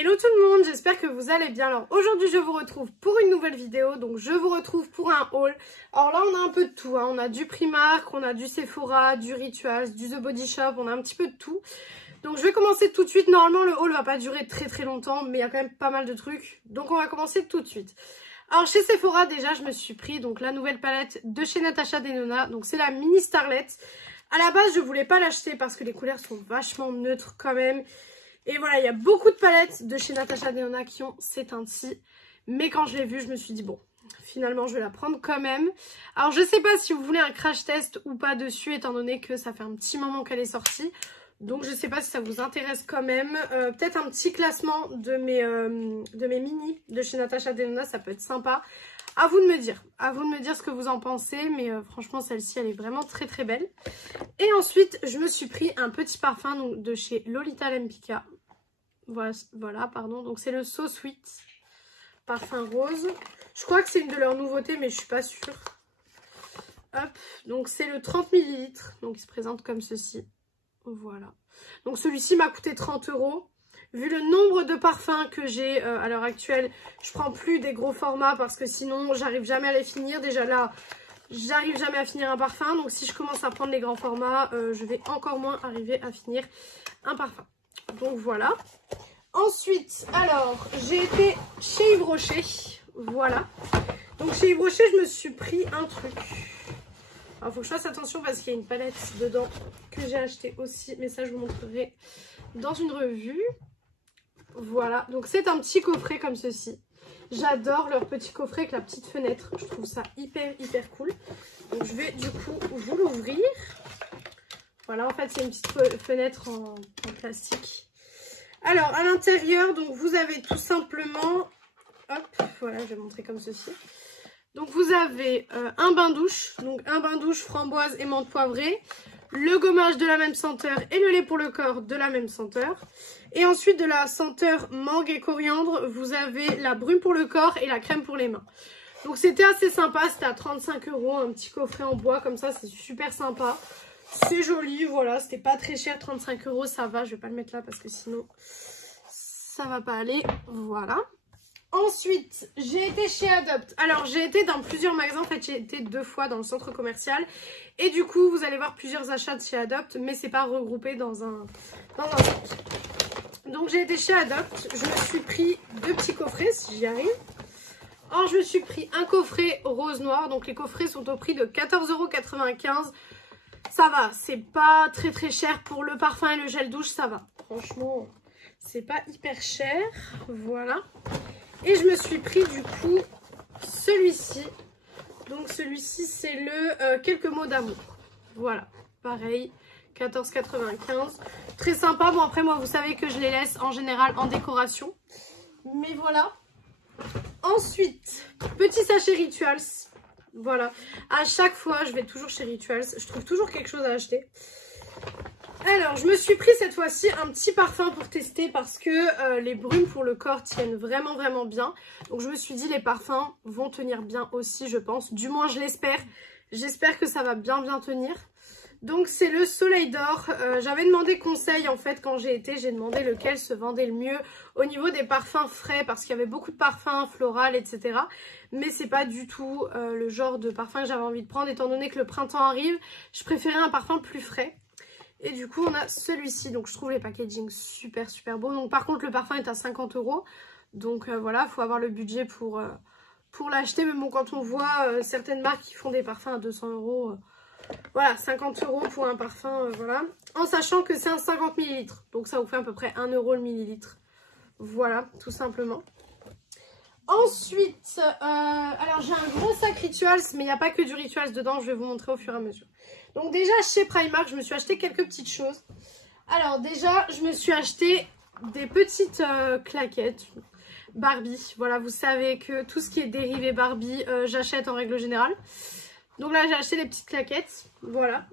Hello tout le monde, j'espère que vous allez bien. Alors aujourd'hui je vous retrouve pour une nouvelle vidéo, donc je vous retrouve pour un haul. Alors là on a un peu de tout, hein. On a du Primark, on a du Sephora, du Rituals, du The Body Shop, on a un petit peu de tout. Donc je vais commencer tout de suite, normalement le haul va pas durer très longtemps, mais il y a quand même pas mal de trucs, donc on va commencer tout de suite. Alors chez Sephora déjà je me suis pris donc la nouvelle palette de chez Natasha Denona, donc c'est la Mini Starlet. À la base je voulais pas l'acheter parce que les couleurs sont vachement neutres quand même. Et voilà, il y a beaucoup de palettes de chez Natasha Denona qui ont ces teintes-ci. Mais quand je l'ai vue, je me suis dit, bon, finalement, je vais la prendre quand même. Alors, je sais pas si vous voulez un crash test ou pas dessus, étant donné que ça fait un petit moment qu'elle est sortie. Donc, je sais pas si ça vous intéresse quand même. Peut-être un petit classement de mes mini de chez Natasha Denona, ça peut être sympa. À vous de me dire. À vous de me dire ce que vous en pensez. Mais franchement, celle-ci, elle est vraiment très belle. Et ensuite, je me suis pris un petit parfum donc, de chez Lolita Lempicka. Voilà, pardon. Donc c'est le So Sweet parfum rose. Je crois que c'est une de leurs nouveautés, mais je suis pas sûre. Hop, donc c'est le 30 ml. Donc il se présente comme ceci. Voilà. Donc celui-ci m'a coûté 30 €. Vu le nombre de parfums que j'ai à l'heure actuelle, je prends plus des gros formats parce que sinon j'arrive jamais à les finir. Déjà là, j'arrive jamais à finir un parfum. Donc si je commence à prendre les grands formats, je vais encore moins arriver à finir un parfum. Donc voilà. Ensuite, alors, j'ai été chez Yves Rocher. Voilà. Donc chez Yves Rocher, je me suis pris un truc. Alors, il faut que je fasse attention parce qu'il y a une palette dedans que j'ai acheté aussi. Mais ça, je vous montrerai dans une revue. Voilà. Donc c'est un petit coffret comme ceci. J'adore leur petit coffret avec la petite fenêtre. Je trouve ça hyper cool. Donc je vais du coup vous l'ouvrir. Voilà, en fait, c'est une petite fenêtre en plastique. Alors, à l'intérieur, donc vous avez tout simplement... Hop, voilà, je vais montrer comme ceci. Donc, vous avez un bain-douche. Donc, un bain-douche framboise et menthe poivrée. Le gommage de la même senteur et le lait pour le corps de la même senteur. Et ensuite, de la senteur mangue et coriandre, vous avez la brume pour le corps et la crème pour les mains. Donc, c'était assez sympa. C'était à 35 €, un petit coffret en bois comme ça. C'est super sympa. C'est joli, voilà, c'était pas très cher, 35 €, ça va, je vais pas le mettre là parce que sinon ça va pas aller, voilà. Ensuite, j'ai été chez Adopt. Alors, j'ai été dans plusieurs magasins, en fait, j'ai été 2 fois dans le centre commercial. Et du coup, vous allez voir plusieurs achats de chez Adopt, mais c'est pas regroupé dans un centre. Donc, j'ai été chez Adopt, je me suis pris 2 petits coffrets, si j'y arrive. Alors, je me suis pris un coffret rose noir, donc les coffrets sont au prix de 14,95 €. Ça va, c'est pas très cher pour le parfum et le gel douche, ça va. Franchement, c'est pas hyper cher. Voilà. Et je me suis pris du coup celui-ci. Donc celui-ci, c'est le Quelques mots d'amour. Voilà, pareil, 14,95 €. Très sympa. Bon, après, moi, vous savez que je les laisse en général en décoration. Mais voilà. Ensuite, petit sachet Rituals. Voilà, à chaque fois je vais toujours chez Rituals, je trouve toujours quelque chose à acheter. Alors je me suis pris cette fois-ci un petit parfum pour tester parce que les brumes pour le corps tiennent vraiment bien. Donc je me suis dit les parfums vont tenir bien aussi, je pense, du moins je l'espère. J'espère que ça va bien tenir. Donc c'est le Soleil d'Or. J'avais demandé conseil en fait quand j'ai été, j'ai demandé lequel se vendait le mieux au niveau des parfums frais parce qu'il y avait beaucoup de parfums floral, etc. Mais c'est pas du tout le genre de parfum que j'avais envie de prendre étant donné que le printemps arrive. Je préférais un parfum plus frais. Et du coup on a celui-ci. Donc je trouve les packaging super beaux. Donc par contre le parfum est à 50 €. Donc voilà, il faut avoir le budget pour l'acheter. Mais bon, quand on voit certaines marques qui font des parfums à 200 €... Voilà, 50 € pour un parfum, voilà. En sachant que c'est un 50 ml. Donc ça vous fait à peu près 1 € le millilitre. Voilà, tout simplement. Ensuite, alors j'ai un gros sac Rituals, mais il n'y a pas que du Rituals dedans. Je vais vous montrer au fur et à mesure. Donc déjà, chez Primark, je me suis acheté quelques petites choses. Alors déjà, je me suis acheté des petites claquettes Barbie. Voilà, vous savez que tout ce qui est dérivé Barbie, j'achète en règle générale. Donc là, j'ai acheté des petites claquettes. Voilà.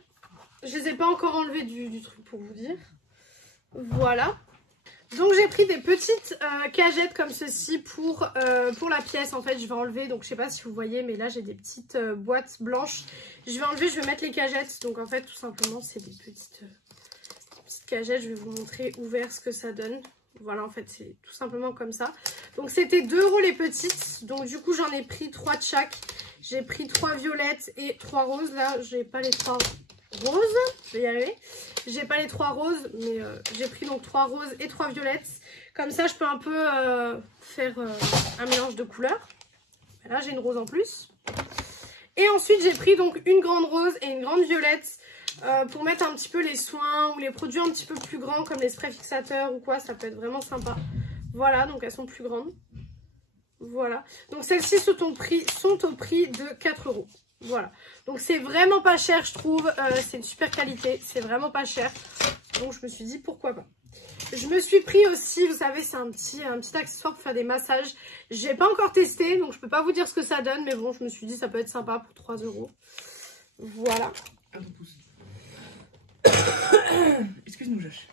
Je les ai pas encore enlevées du truc pour vous dire. Voilà. Donc j'ai pris des petites cagettes comme ceci pour la pièce. En fait, je vais enlever. Donc je sais pas si vous voyez, mais là, j'ai des petites boîtes blanches. Je vais enlever, je vais mettre les cagettes. Donc en fait, tout simplement, c'est des petites cagettes. Je vais vous montrer ouvert ce que ça donne. Voilà, en fait, c'est tout simplement comme ça. Donc, c'était 2 € les petites. Donc, du coup, j'en ai pris 3 de chaque. J'ai pris 3 violettes et 3 roses. Là, j'ai pas les 3 roses. Je vais y arriver. J'ai pas les 3 roses, mais j'ai pris donc 3 roses et 3 violettes. Comme ça, je peux un peu faire un mélange de couleurs. Là, j'ai une rose en plus. Et ensuite, j'ai pris donc une grande rose et une grande violette pour mettre un petit peu les soins ou les produits un petit peu plus grands comme les sprays fixateurs ou quoi. Ça peut être vraiment sympa. Voilà, donc elles sont plus grandes. Voilà. Donc celles-ci sont au prix de 4 €. Voilà. Donc c'est vraiment pas cher, je trouve. C'est une super qualité. C'est vraiment pas cher. Donc je me suis dit pourquoi pas. Je me suis pris aussi, vous savez, c'est un petit accessoire pour faire des massages. J'ai pas encore testé, donc je peux pas vous dire ce que ça donne. Mais bon, je me suis dit ça peut être sympa pour 3 €. Voilà. Excuse-nous, Josh.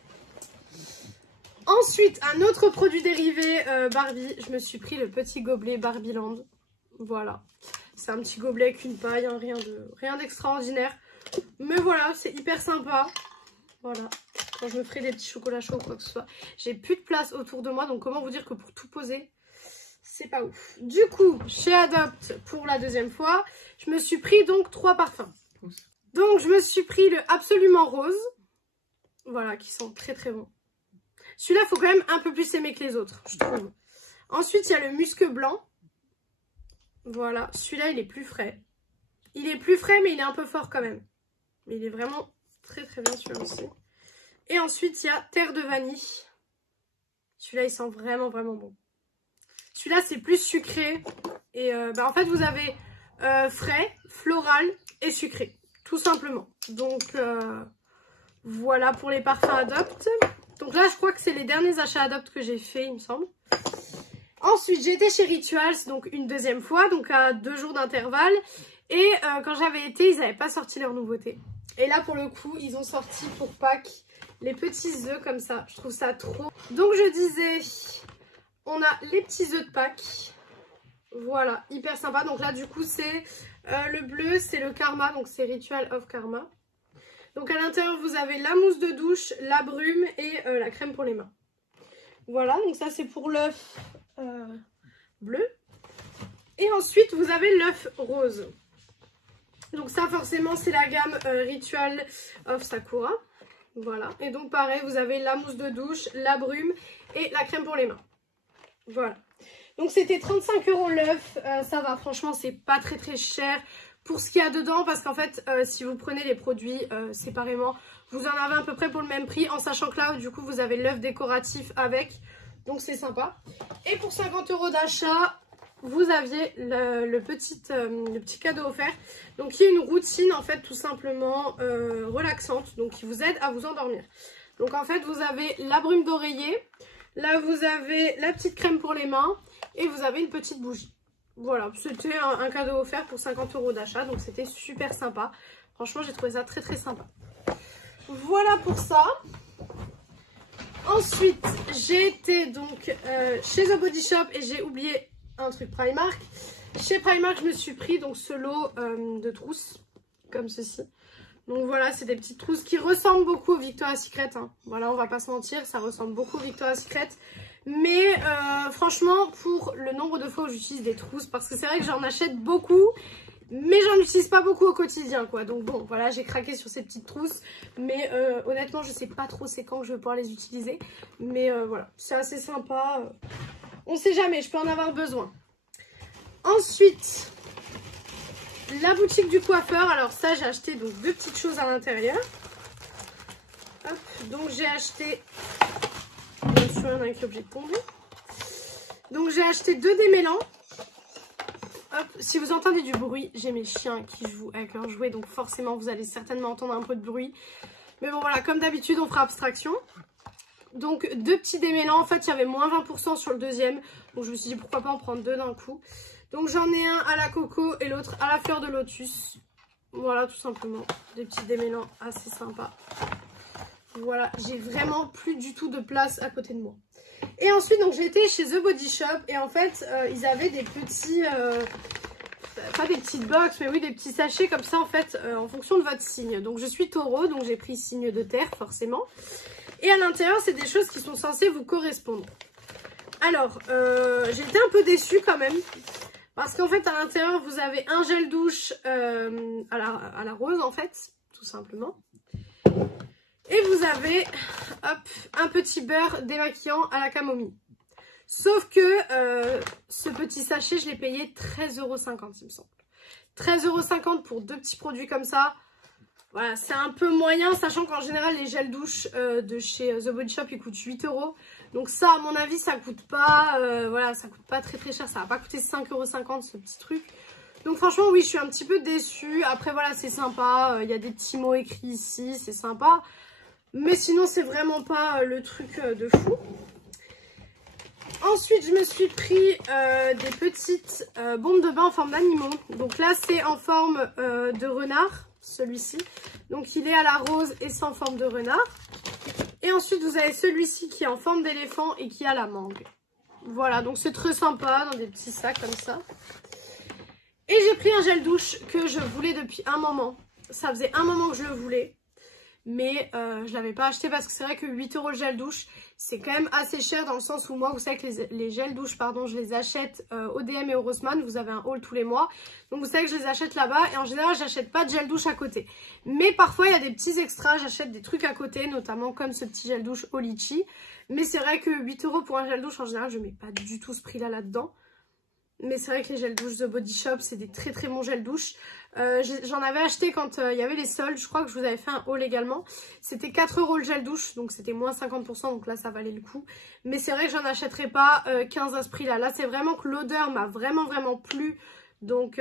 Ensuite, un autre produit dérivé Barbie. Je me suis pris le petit gobelet Barbieland. Voilà. C'est un petit gobelet avec une paille, hein, rien d'extraordinaire. Mais voilà, c'est hyper sympa. Voilà. Quand je me ferai des petits chocolats chauds ou quoi que ce soit. J'ai plus de place autour de moi, donc comment vous dire que pour tout poser, c'est pas ouf. Du coup, chez Adopt, pour la deuxième fois, je me suis pris donc 3 parfums. Donc, je me suis pris le Absolument Rose. Voilà, qui sent très très bon. Celui-là, il faut quand même un peu plus aimer que les autres, je trouve. Ensuite, il y a le Musc Blanc. Voilà, celui-là, il est plus frais. Il est plus frais, mais il est un peu fort quand même. Mais il est vraiment très très bien celui-là aussi. Et ensuite, il y a Terre de Vanille. Celui-là, il sent vraiment vraiment bon. Celui-là, c'est plus sucré. Et en fait, vous avez frais, floral et sucré. Tout simplement. Donc, voilà pour les parfums Adopt. Donc là, je crois que c'est les derniers achats Adopt que j'ai fait, il me semble. Ensuite, j'ai été chez Rituals, donc une deuxième fois, donc à 2 jours d'intervalle. Et quand j'avais été, ils n'avaient pas sorti leurs nouveautés. Et là, pour le coup, ils ont sorti pour Pâques les petits œufs comme ça. Je trouve ça trop. Donc, je disais, on a les petits œufs de Pâques. Voilà, hyper sympa. Donc là, du coup, c'est le bleu, c'est le Karma, donc c'est Ritual of Karma. Donc à l'intérieur, vous avez la mousse de douche, la brume et la crème pour les mains. Voilà, donc ça c'est pour l'œuf bleu. Et ensuite, vous avez l'œuf rose. Donc ça forcément, c'est la gamme Ritual of Sakura. Voilà, et donc pareil, vous avez la mousse de douche, la brume et la crème pour les mains. Voilà. Donc c'était 35 € l'œuf, ça va, franchement, c'est pas très très cher. Pour ce qu'il y a dedans, parce qu'en fait, si vous prenez les produits séparément, vous en avez à peu près pour le même prix, en sachant que là, du coup, vous avez l'œuf décoratif avec, donc c'est sympa. Et pour 50 € d'achat, vous aviez le petit cadeau offert, donc qui est une routine, en fait, tout simplement relaxante, donc qui vous aide à vous endormir. Donc en fait, vous avez la brume d'oreiller, là, vous avez la petite crème pour les mains, et vous avez une petite bougie. Voilà, c'était un cadeau offert pour 50 € d'achat, donc c'était super sympa. Franchement, j'ai trouvé ça très très sympa. Voilà pour ça. Ensuite, j'ai été donc chez The Body Shop et j'ai oublié un truc Primark. Chez Primark, je me suis pris donc ce lot de trousses, comme ceci. Donc voilà, c'est des petites trousses qui ressemblent beaucoup au Victoria's Secret. Hein. Voilà, on va pas se mentir, ça ressemble beaucoup au Victoria's Secret. Mais franchement, pour le nombre de fois où j'utilise des trousses, parce que c'est vrai que j'en achète beaucoup, mais j'en utilise pas beaucoup au quotidien, quoi. Donc bon, voilà, j'ai craqué sur ces petites trousses. Mais honnêtement, je sais pas trop c'est quand que je vais pouvoir les utiliser. Mais voilà, c'est assez sympa. On sait jamais, je peux en avoir besoin. Ensuite, la boutique du coiffeur. Alors ça, j'ai acheté donc 2 petites choses à l'intérieur. Donc j'ai acheté... Il y en a avec l'objet de pondu. Donc j'ai acheté 2 démêlants. Hop, si vous entendez du bruit, j'ai mes chiens qui jouent avec leurs jouets, donc forcément vous allez certainement entendre un peu de bruit. Mais bon voilà, comme d'habitude on fera abstraction. Donc 2 petits démêlants, en fait il y avait moins 20% sur le deuxième. Donc je me suis dit pourquoi pas en prendre 2 d'un coup. Donc j'en ai un à la coco et l'autre à la fleur de lotus. Voilà, tout simplement, des petits démêlants assez sympas. Voilà, j'ai vraiment plus du tout de place à côté de moi. Et ensuite, donc j'ai été chez The Body Shop et en fait, ils avaient des petits pas des petites box, mais oui, des petits sachets comme ça en fait, en fonction de votre signe. Donc je suis taureau, donc j'ai pris signe de terre forcément. Et à l'intérieur, c'est des choses qui sont censées vous correspondre. Alors, j'ai été un peu déçue quand même. Parce qu'en fait, à l'intérieur, vous avez un gel douche à la rose en fait, tout simplement. Et vous avez, hop, un petit beurre démaquillant à la camomille. Sauf que ce petit sachet, je l'ai payé 13,50 € il me semble. 13,50 € pour 2 petits produits comme ça. Voilà, c'est un peu moyen, sachant qu'en général, les gels douche de chez The Body Shop, ils coûtent 8 €. Donc ça, à mon avis, ça coûte pas, voilà, ça coûte pas très très cher. Ça va pas coûter 5,50 € ce petit truc. Donc franchement, oui, je suis un petit peu déçue. Après, voilà, c'est sympa. Il y a des petits mots écrits ici, c'est sympa. Mais sinon, c'est vraiment pas le truc de fou. Ensuite, je me suis pris des petites bombes de bain en forme d'animaux. Donc là, c'est en forme de renard, celui-ci. Donc il est à la rose et c'est en forme de renard. Et ensuite, vous avez celui-ci qui est en forme d'éléphant et qui a la mangue. Voilà, donc c'est très sympa dans des petits sacs comme ça. Et j'ai pris un gel douche que je voulais depuis un moment. Ça faisait un moment que je le voulais. Mais je l'avais pas acheté parce que c'est vrai que 8 € le gel douche, c'est quand même assez cher dans le sens où moi, vous savez que les gels douche, pardon, je les achète au DM et au Rossmann. Vous avez un haul tous les mois. Donc vous savez que je les achète là-bas et en général, j'achète pas de gel douche à côté. Mais parfois, il y a des petits extras, j'achète des trucs à côté, notamment comme ce petit gel douche au litchi. Mais c'est vrai que 8 € pour un gel douche, en général, je mets pas du tout ce prix-là là-dedans. Mais c'est vrai que les gels douche The Body Shop, c'est des très très bons gels douche. J'en avais acheté quand il y avait les soldes. Je crois que je vous avais fait un haul également. C'était 4 € le gel douche, donc c'était moins 50%. Donc là, ça valait le coup. Mais c'est vrai que j'en achèterai pas 15 à ce prix-là. Là, c'est vraiment que l'odeur m'a vraiment plu. Donc,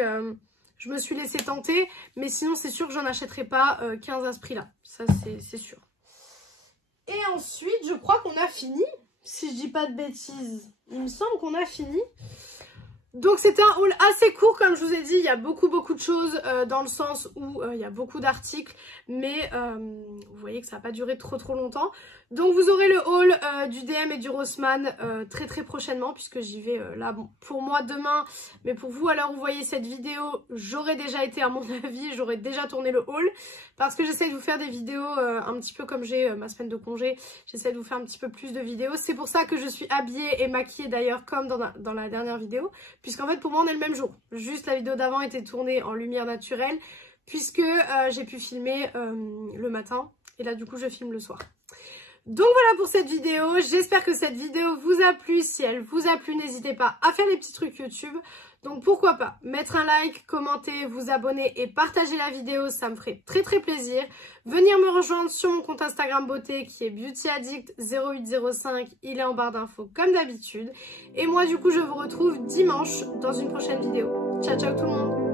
je me suis laissée tenter. Mais sinon, c'est sûr que j'en achèterai pas 15 à ce prix-là. Ça, c'est sûr. Et ensuite, je crois qu'on a fini. Si je dis pas de bêtises, il me semble qu'on a fini. Donc c'était un haul assez court, comme je vous ai dit, il y a beaucoup de choses dans le sens où il y a beaucoup d'articles, mais vous voyez que ça n'a pas duré trop longtemps. Donc vous aurez le haul du DM et du Rossmann très prochainement, puisque j'y vais là, bon, pour moi demain, mais pour vous à l'heure où vous voyez cette vidéo, j'aurai déjà été à mon avis, j'aurai déjà tourné le haul, parce que j'essaie de vous faire des vidéos un petit peu comme j'ai ma semaine de congé, j'essaie de vous faire un petit peu plus de vidéos. C'est pour ça que je suis habillée et maquillée d'ailleurs comme dans la dernière vidéo. Puisqu'en fait pour moi on est le même jour, juste la vidéo d'avant était tournée en lumière naturelle puisque j'ai pu filmer le matin et là du coup je filme le soir. Donc voilà pour cette vidéo, j'espère que cette vidéo vous a plu. Si elle vous a plu, n'hésitez pas à faire des petits trucs YouTube. Donc pourquoi pas mettre un like, commenter, vous abonner et partager la vidéo, ça me ferait très plaisir. Venir me rejoindre sur mon compte Instagram beauté qui est beautyaddict0805, il est en barre d'infos comme d'habitude. Et moi du coup je vous retrouve dimanche dans une prochaine vidéo. Ciao tout le monde.